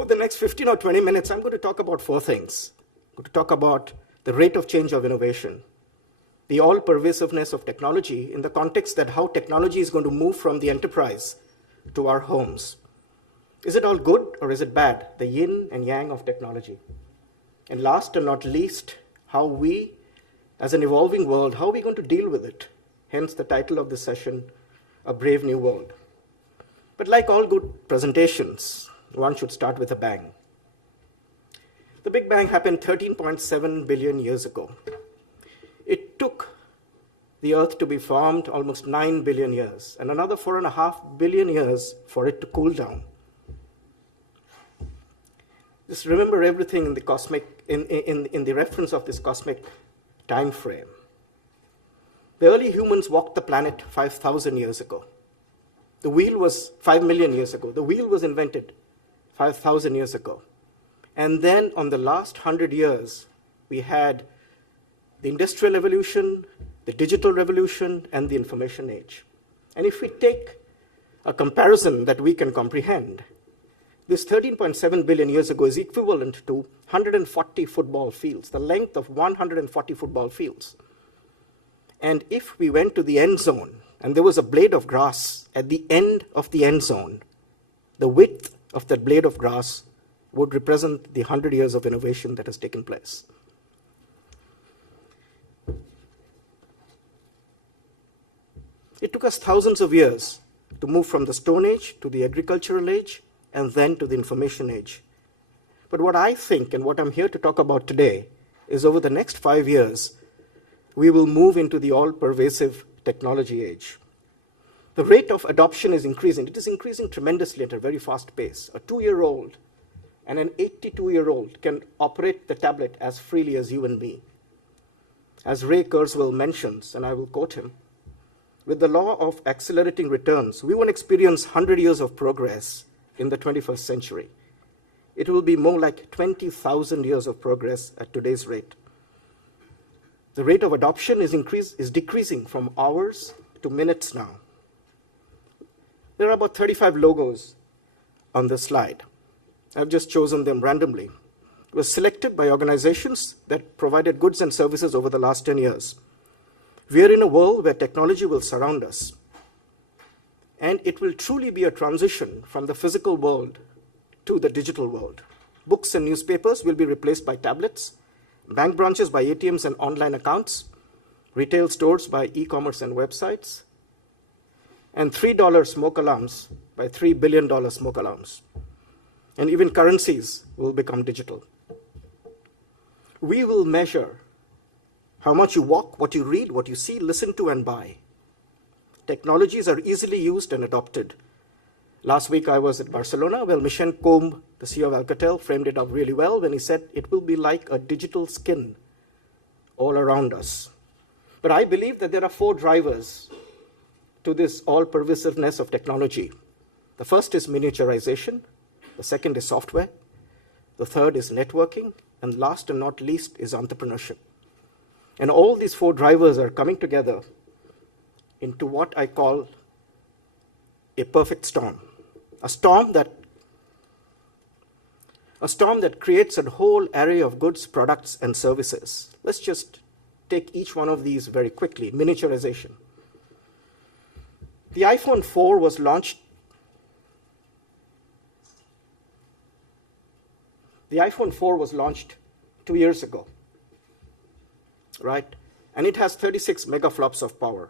Over the next 15 or 20 minutes, I'm going to talk about four things. I'm going to talk about the rate of change of innovation, the all-pervasiveness of technology in the context that how technology is going to move from the enterprise to our homes. Is it all good or is it bad? The yin and yang of technology. And last and not least, how we, as an evolving world, how are we going to deal with it? Hence the title of this session, A Brave New World. But like all good presentations, one should start with a bang. The Big Bang happened 13.7 billion years ago. It took the Earth to be formed almost 9 billion years, and another 4.5 billion years for it to cool down. Just remember everything in the cosmic, in the reference of this cosmic time frame. The early humans walked the planet 5,000 years ago. The wheel was 5 million years ago. The wheel was invented 5,000 years ago. And then on the last 100 years, we had the industrial revolution, the digital revolution, and the information age. And if we take a comparison that we can comprehend, this 13.7 billion years ago is equivalent to 140 football fields, the length of 140 football fields. And if we went to the end zone, and there was a blade of grass at the end of the end zone, the width of that blade of grass would represent the 100 years of innovation that has taken place. It took us thousands of years to move from the Stone Age to the agricultural age and then to the information age. But what I think and what I'm here to talk about today is over the next 5 years, we will move into the all-pervasive technology age. The rate of adoption is increasing. It is increasing tremendously at a very fast pace. A 2-year-old and an 82-year-old can operate the tablet as freely as you and me. As Ray Kurzweil mentions, and I will quote him, with the law of accelerating returns, we won't experience 100 years of progress in the 21st century. It will be more like 20,000 years of progress at today's rate. The rate of adoption is decreasing from hours to minutes now. There are about 35 logos on this slide. I've just chosen them randomly. It was selected by organizations that provided goods and services over the last 10 years. We are in a world where technology will surround us. And it will truly be a transition from the physical world to the digital world. Books and newspapers will be replaced by tablets, bank branches by ATMs and online accounts, retail stores by e-commerce and websites, and $3 smoke alarms by $3 billion smoke alarms. And even currencies will become digital. We will measure how much you walk, what you read, what you see, listen to, and buy. Technologies are easily used and adopted. Last week I was at Barcelona. Well, Michel Combe, the CEO of Alcatel, framed it up really well when he said it will be like a digital skin all around us. But I believe that there are 4 drivers to this all-pervasiveness of technology. The first is miniaturization. The second is software. The third is networking. And last and not least is entrepreneurship. And all these 4 drivers are coming together into what I call a perfect storm. A storm that creates a whole array of goods, products, and services. Let's just take each one of these very quickly. Miniaturization. The iPhone 4 was launched. The iPhone 4 was launched 2 years ago, right? And it has 36 megaflops of power.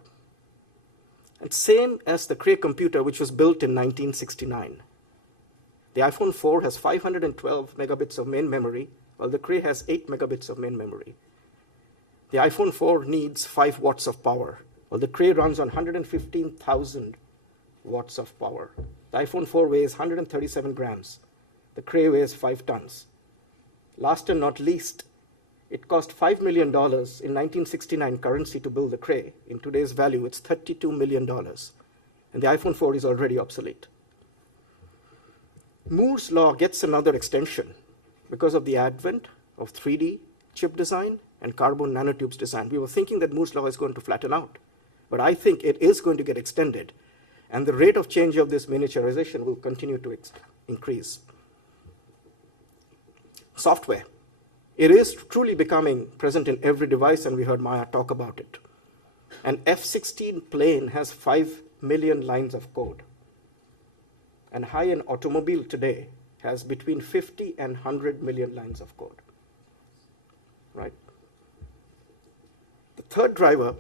And same as the Cray computer, which was built in 1969. The iPhone 4 has 512 megabits of main memory, while the Cray has 8 megabits of main memory. The iPhone 4 needs 5 watts of power, while the Cray runs on 115,000 watts of power. The iPhone 4 weighs 137 grams. The Cray weighs 5 tons. Last and not least, it cost $5 million in 1969 currency to build the Cray. In today's value, it's $32 million. And the iPhone 4 is already obsolete. Moore's law gets another extension because of the advent of 3D chip design and carbon nanotubes design. We were thinking that Moore's law is going to flatten out, but I think it is going to get extended, and the rate of change of this miniaturization will continue to increase. software. It is truly becoming present in every device, and we heard Maya talk about it. An F-16 plane has 5 million lines of code. And high-end automobile today has between 50 and 100 million lines of code, right? The third driver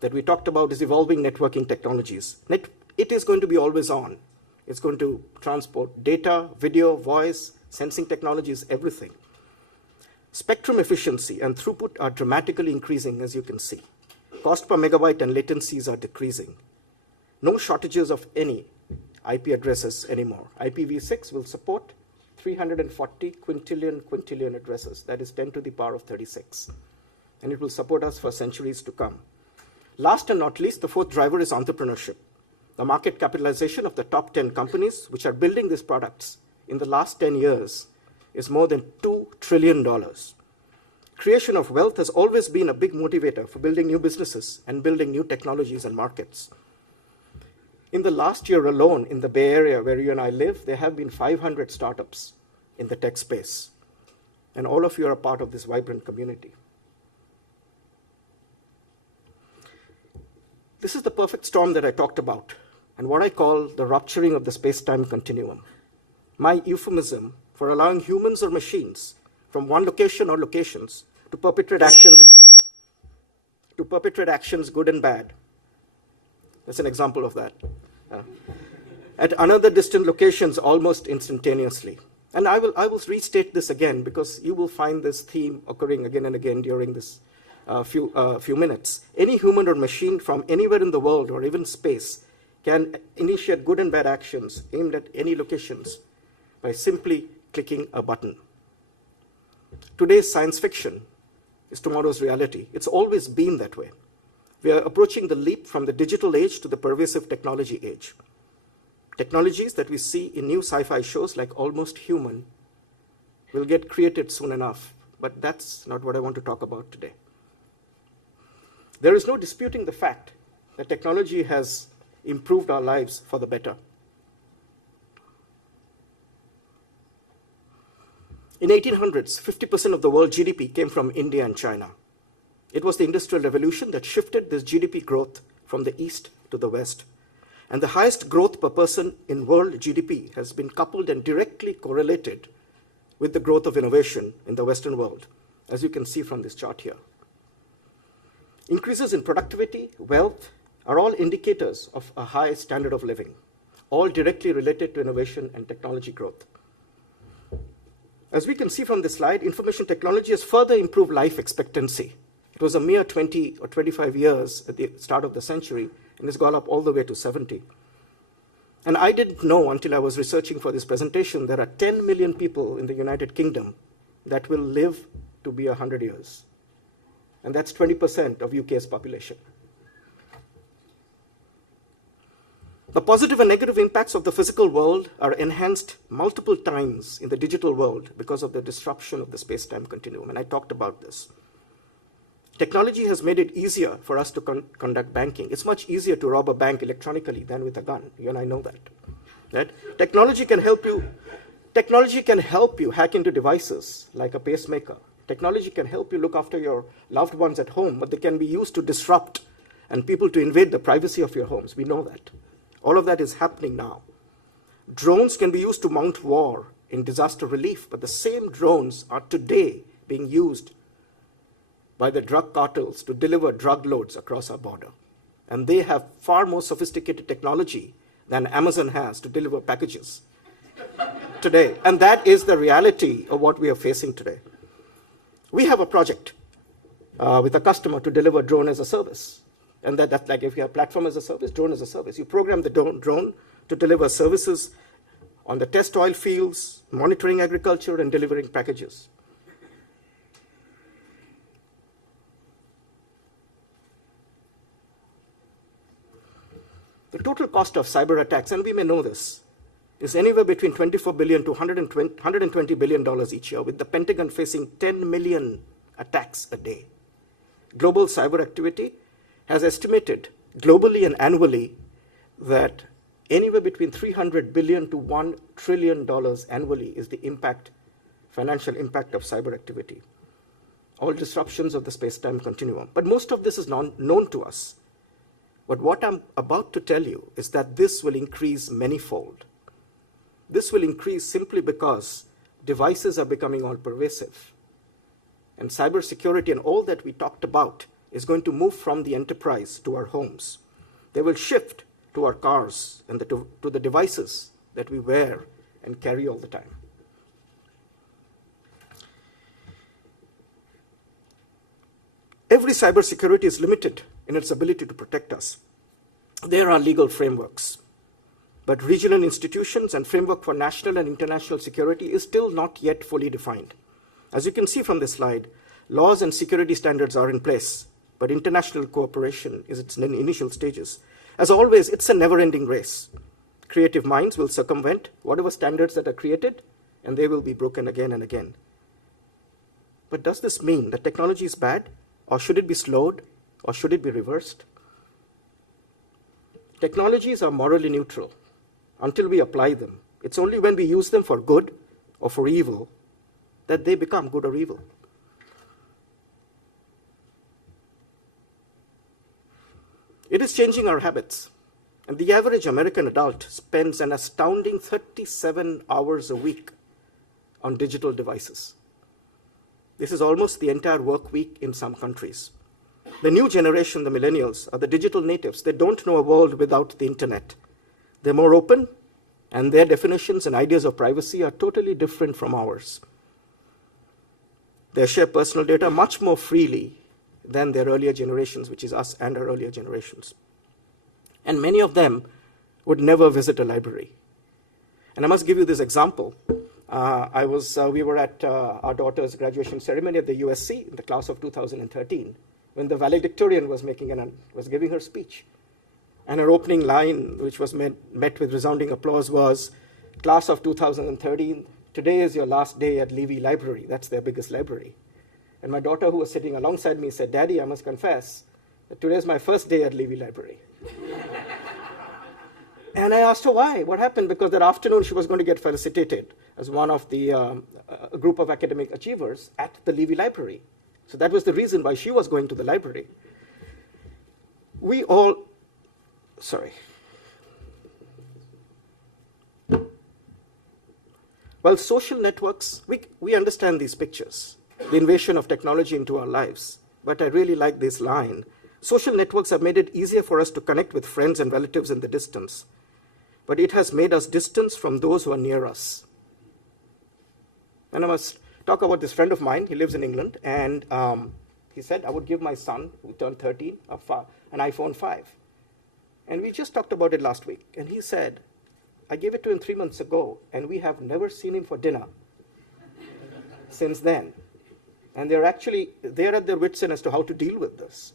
that we talked about is evolving networking technologies. It is going to be always on. It's going to transport data, video, voice, sensing technologies, everything. Spectrum efficiency and throughput are dramatically increasing, as you can see. Cost per megabyte and latencies are decreasing. No shortages of any IP addresses anymore. IPv6 will support 340 quintillion addresses. That is 10 to the power of 36. And it will support us for centuries to come. Last and not least, the fourth driver is entrepreneurship. The market capitalization of the top 10 companies which are building these products in the last 10 years is more than $2 trillion. Creation of wealth has always been a big motivator for building new businesses and building new technologies and markets. In the last year alone, in the Bay Area where you and I live, there have been 500 startups in the tech space. And all of you are a part of this vibrant community. This is the perfect storm that I talked about, and what I call the rupturing of the space-time continuum. My euphemism for allowing humans or machines from one location or locations to perpetrate actions good and bad. That's an example of that. At another distant locations almost instantaneously. And I will restate this again because you will find this theme occurring again and again during this few minutes. Any human or machine from anywhere in the world or even space can initiate good and bad actions aimed at any locations by simply clicking a button. Today's science fiction is tomorrow's reality. It's always been that way. We are approaching the leap from the digital age to the pervasive technology age. Technologies that we see in new sci-fi shows like Almost Human will get created soon enough, but that's not what I want to talk about today. There is no disputing the fact that technology has improved our lives for the better. In 1800s, 50% of the world GDP came from India and China. It was the Industrial Revolution that shifted this GDP growth from the east to the west. And the highest growth per person in world GDP has been coupled and directly correlated with the growth of innovation in the Western world, as you can see from this chart here. Increases in productivity, wealth, are all indicators of a high standard of living, all directly related to innovation and technology growth. As we can see from this slide, information technology has further improved life expectancy. It was a mere 20 or 25 years at the start of the century, and it's gone up all the way to 70. And I didn't know until I was researching for this presentation, there are 10 million people in the United Kingdom that will live to be 100 years. And that's 20% of UK's population. The positive and negative impacts of the physical world are enhanced multiple times in the digital world because of the disruption of the space-time continuum, and I talked about this. Technology has made it easier for us to conduct banking. It's much easier to rob a bank electronically than with a gun. You and I know that. Right? Technology can help you hack into devices like a pacemaker. Technology can help you look after your loved ones at home, but they can be used to disrupt and people to invade the privacy of your homes. We know that. All of that is happening now. Drones can be used to mount war in disaster relief, but the same drones are today being used by the drug cartels to deliver drug loads across our border. And they have far more sophisticated technology than Amazon has to deliver packages today. And that is the reality of what we are facing today. We have a project with a customer to deliver drone as a service. And that's like if you have platform as a service, drone as a service. You program the drone to deliver services on the test oil fields, monitoring agriculture, and delivering packages. The total cost of cyber attacks, and we may know this, is anywhere between $24 billion to $120 billion each year, with the Pentagon facing 10 million attacks a day. Global cyber activity has estimated globally and annually that Anywhere between $300 billion to $1 trillion annually is the financial impact of cyber activity. All disruptions of the space-time continuum. But most of this is known to us. But what I'm about to tell you is that this will increase manyfold. This will increase simply because devices are becoming all-pervasive. And cybersecurity and all that we talked about is going to move from the enterprise to our homes. They will shift to our cars and to the devices that we wear and carry all the time. Every cybersecurity is limited in its ability to protect us. There are legal frameworks, but regional institutions and framework for national and international security is still not yet fully defined. As you can see from this slide, laws and security standards are in place, but international cooperation is its initial stages. As always, it's a never-ending race. Creative minds will circumvent whatever standards that are created, and they will be broken again and again. But does this mean that technology is bad? Or should it be slowed? Or should it be reversed? Technologies are morally neutral until we apply them. It's only when we use them for good or for evil that they become good or evil. It is changing our habits. And the average American adult spends an astounding 37 hours a week on digital devices. This is almost the entire work week in some countries. The new generation, the millennials, are the digital natives. They don't know a world without the internet. They're more open, and their definitions and ideas of privacy are totally different from ours. They share personal data much more freely than their earlier generations, which is us and our earlier generations. And many of them would never visit a library. And I must give you this example. We were at our daughter's graduation ceremony at the USC in the class of 2013, when the valedictorian was giving her speech. And her opening line, which was met with resounding applause, was, "Class of 2013, today is your last day at Levy Library." That's their biggest library. And my daughter, who was sitting alongside me, said, "Daddy, I must confess that today is my first day at Levy Library." And I asked her why, what happened, because that afternoon she was going to get felicitated as one of the a group of academic achievers at the Levy Library. So that was the reason why she was going to the library. Well, social networks, we understand these pictures, the invasion of technology into our lives. But I really like this line. Social networks have made it easier for us to connect with friends and relatives in the distance, but it has made us distant from those who are near us. And I must talk about this friend of mine. He lives in England, and he said, I would give my son, who turned 13, an iPhone 5. And we just talked about it last week. And he said, I gave it to him 3 months ago, and we have never seen him for dinner since then. And they're at their wits' end as to how to deal with this.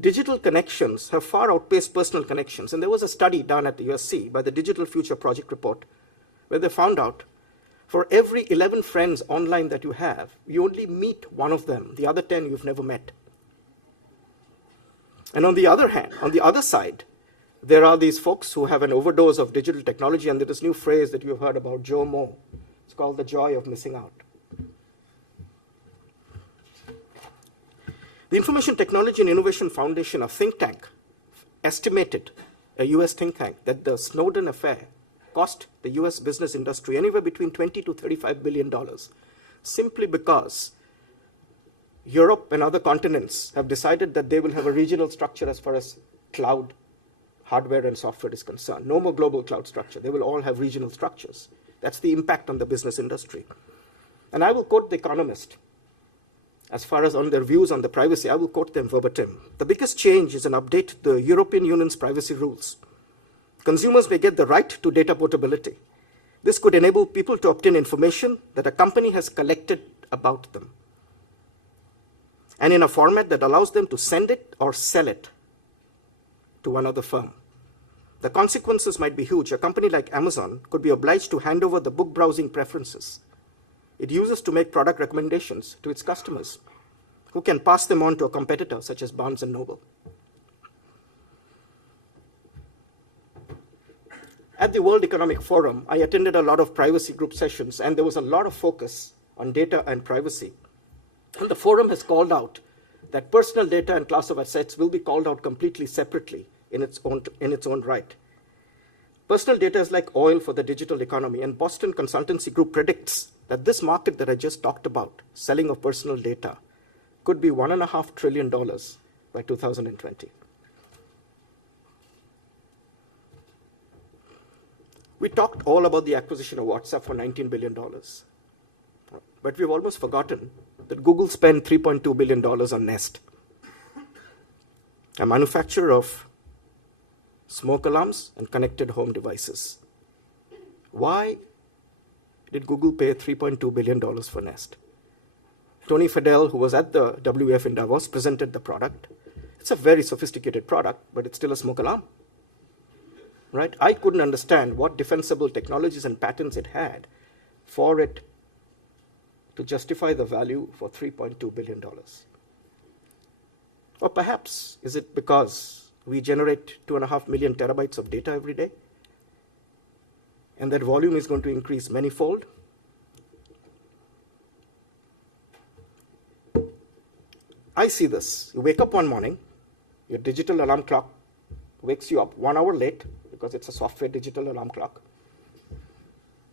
Digital connections have far outpaced personal connections. And there was a study done at the USC by the Digital Future Project Report, where they found out for every 11 friends online that you have, you only meet one of them. The other 10 you've never met. And on the other hand, on the other side, there are these folks who have an overdose of digital technology, and there is this new phrase that you've heard about, JOMO. It's called the joy of missing out. The Information Technology and Innovation Foundation, a think tank, estimated, a US think tank, that the Snowden affair cost the US business industry anywhere between $20 to $35 billion, simply because Europe and other continents have decided that they will have a regional structure as far as cloud hardware and software is concerned. No more global cloud structure. They will all have regional structures. That's the impact on the business industry. And I will quote The Economist. As far as on their views on the privacy, I will quote them verbatim. The biggest change is an update to the European Union's privacy rules. Consumers may get the right to data portability. This could enable people to obtain information that a company has collected about them, and in a format that allows them to send it or sell it to another firm. The consequences might be huge. A company like Amazon could be obliged to hand over the book browsing preferences it uses to make product recommendations to its customers, who can pass them on to a competitor such as Barnes & Noble. At the World Economic Forum, I attended a lot of privacy group sessions, and there was a lot of focus on data and privacy. And the forum has called out that personal data and class of assets will be called out completely separately in its own right. Personal data is like oil for the digital economy, and Boston Consultancy Group predicts that this market that I just talked about, selling of personal data, could be $1.5 trillion by 2020. We talked all about the acquisition of WhatsApp for $19 billion. But we've almost forgotten that Google spent $3.2 billion on Nest, a manufacturer of smoke alarms and connected home devices. Why did Google pay $3.2 billion for Nest? Tony Fadell, who was at the WEF in Davos, presented the product. It's a very sophisticated product, but it's still a smoke alarm. Right? I couldn't understand what defensible technologies and patents it had for it to justify the value for $3.2 billion. Or perhaps, is it because we generate 2.5 million terabytes of data every day? And that volume is going to increase manyfold? I see this. You wake up one morning, your digital alarm clock wakes you up 1 hour late because it's a software digital alarm clock.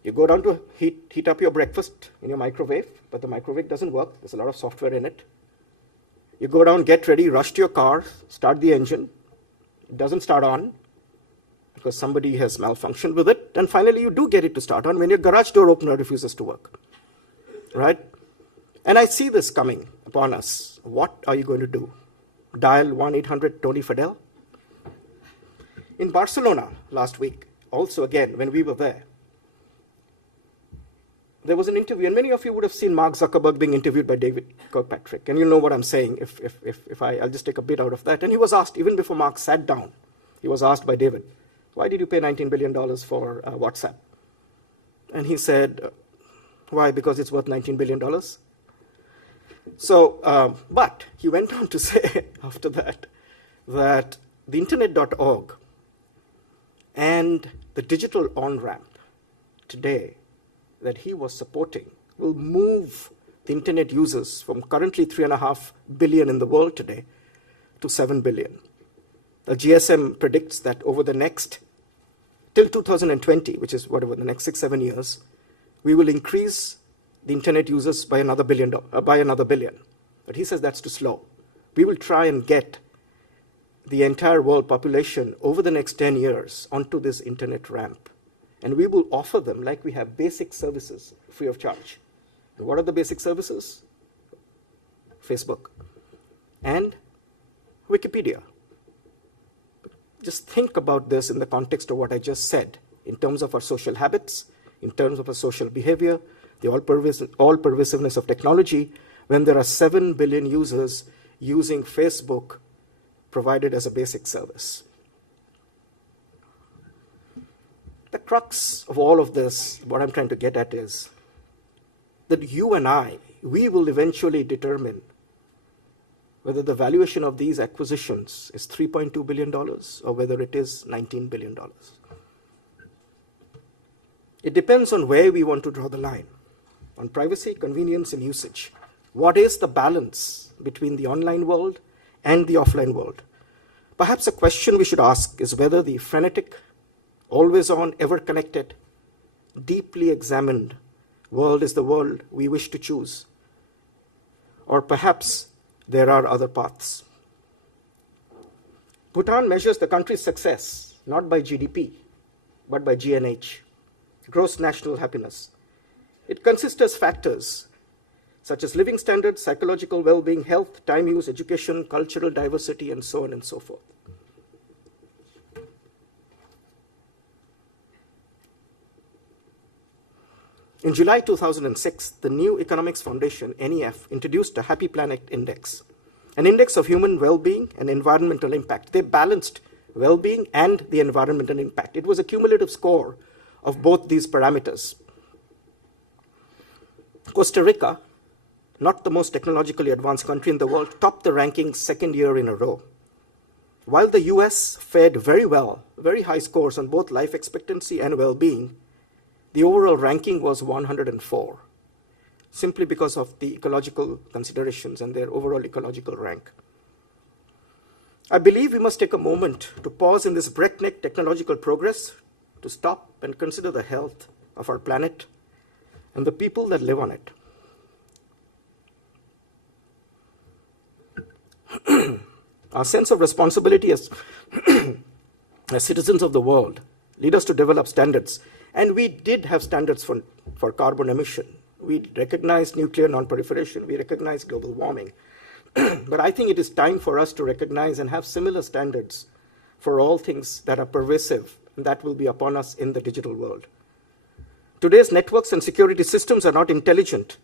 You go down to heat up your breakfast in your microwave, but the microwave doesn't work. There's a lot of software in it. You go down, get ready, rush to your car, start the engine. It doesn't start on because somebody has malfunctioned with it. And finally, you do get it to start on when your garage door opener refuses to work. Right? And I see this coming upon us. What are you going to do? Dial 1-800-TONY-FADEL? In Barcelona last week, also again, when we were there was an interview, and many of you would have seen Mark Zuckerberg being interviewed by David Kirkpatrick, and you'll know what I'm saying if I'll just take a bit out of that. And he was asked, even before Mark sat down, he was asked by David, why did you pay $19 billion for WhatsApp? And he said, why? Because it's worth $19 billion. So, but he went on to say after that the internet.org and the digital on-ramp today that he was supporting will move the internet users from currently 3.5 billion in the world today to 7 billion. The GSM predicts that over the next, till 2020, which is whatever, the next 6-7 years, we will increase the internet users by another billion. But he says that's too slow. We will try and get the entire world population over the next 10 years onto this internet ramp. And we will offer them, like we have basic services, free of charge. And what are the basic services? Facebook and Wikipedia. Just think about this in the context of what I just said, in terms of our social habits, in terms of our social behavior, the all-pervasiveness of technology, when there are 7 billion users using Facebook provided as a basic service. The crux of all of this, what I'm trying to get at is that you and I, we will eventually determine whether the valuation of these acquisitions is $3.2 billion or whether it is $19 billion. It depends on where we want to draw the line, on privacy, convenience, and usage. What is the balance between the online world and the offline world? Perhaps a question we should ask is whether the frenetic, always on, ever connected, deeply examined world is the world we wish to choose. Or perhaps there are other paths. Bhutan measures the country's success not by GDP, but by GNH, gross national happiness. It considers factors such as living standards, psychological well-being, health, time use, education, cultural diversity, and so on and so forth. In July 2006, the New Economics Foundation, NEF, introduced a Happy Planet Index, an index of human well-being and environmental impact. They balanced well-being and the environmental impact. It was a cumulative score of both these parameters. Costa Rica, not the most technologically advanced country in the world, topped the rankings second year in a row. While the US fared very well, very high scores on both life expectancy and well-being, the overall ranking was 104, simply because of the ecological considerations and their overall ecological rank. I believe we must take a moment to pause in this breakneck technological progress to stop and consider the health of our planet and the people that live on it. Our sense of responsibility as, as citizens of the world lead us to develop standards. And we did have standards for carbon emission. We recognized nuclear non-proliferation. We recognized global warming. But I think it is time for us to recognize and have similar standards for all things that are pervasive and that will be upon us in the digital world. Today's networks and security systems are not intelligent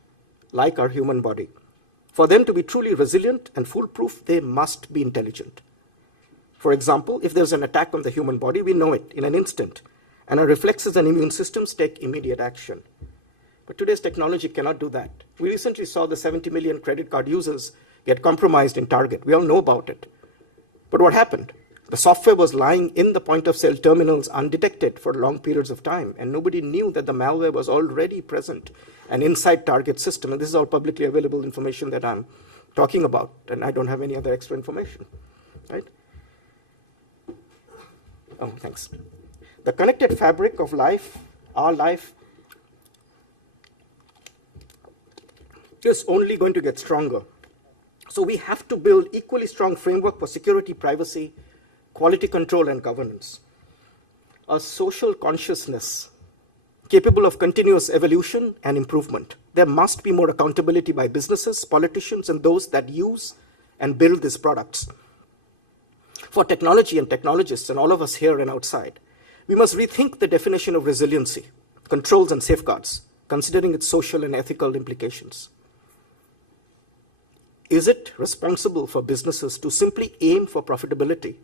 like our human body. For them to be truly resilient and foolproof, they must be intelligent. For example, if there's an attack on the human body, we know it in an instant, and our reflexes and immune systems take immediate action. But today's technology cannot do that. We recently saw the 70 million credit card users get compromised in Target. We all know about it. But what happened? The software was lying in the point-of-sale terminals undetected for long periods of time, and nobody knew that the malware was already present and inside Target's system. And this is all publicly available information that I'm talking about, and I don't have any other extra information, right? Oh, thanks. The connected fabric of life, our life, is only going to get stronger. So we have to build equally strong framework for security, privacy, quality control, and governance. A social consciousness capable of continuous evolution and improvement. There must be more accountability by businesses, politicians, and those that use and build these products. For technology and technologists and all of us here and outside, we must rethink the definition of resiliency, controls, and safeguards, considering its social and ethical implications. Is it responsible for businesses to simply aim for profitability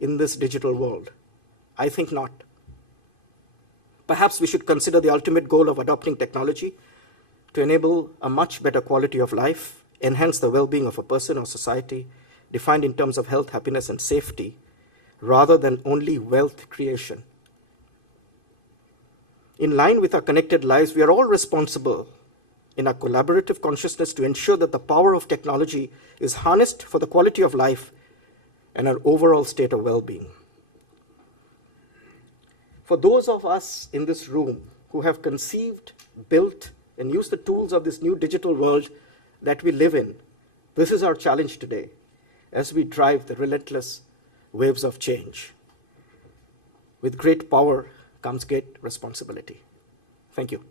in this digital world? I think not. Perhaps we should consider the ultimate goal of adopting technology to enable a much better quality of life, enhance the well-being of a person or society, defined in terms of health, happiness, and safety, rather than only wealth creation. In line with our connected lives, we are all responsible in our collaborative consciousness to ensure that the power of technology is harnessed for the quality of life and our overall state of well-being. For those of us in this room who have conceived, built, and used the tools of this new digital world that we live in, this is our challenge today as we drive the relentless waves of change. With great power comes great responsibility. Thank you.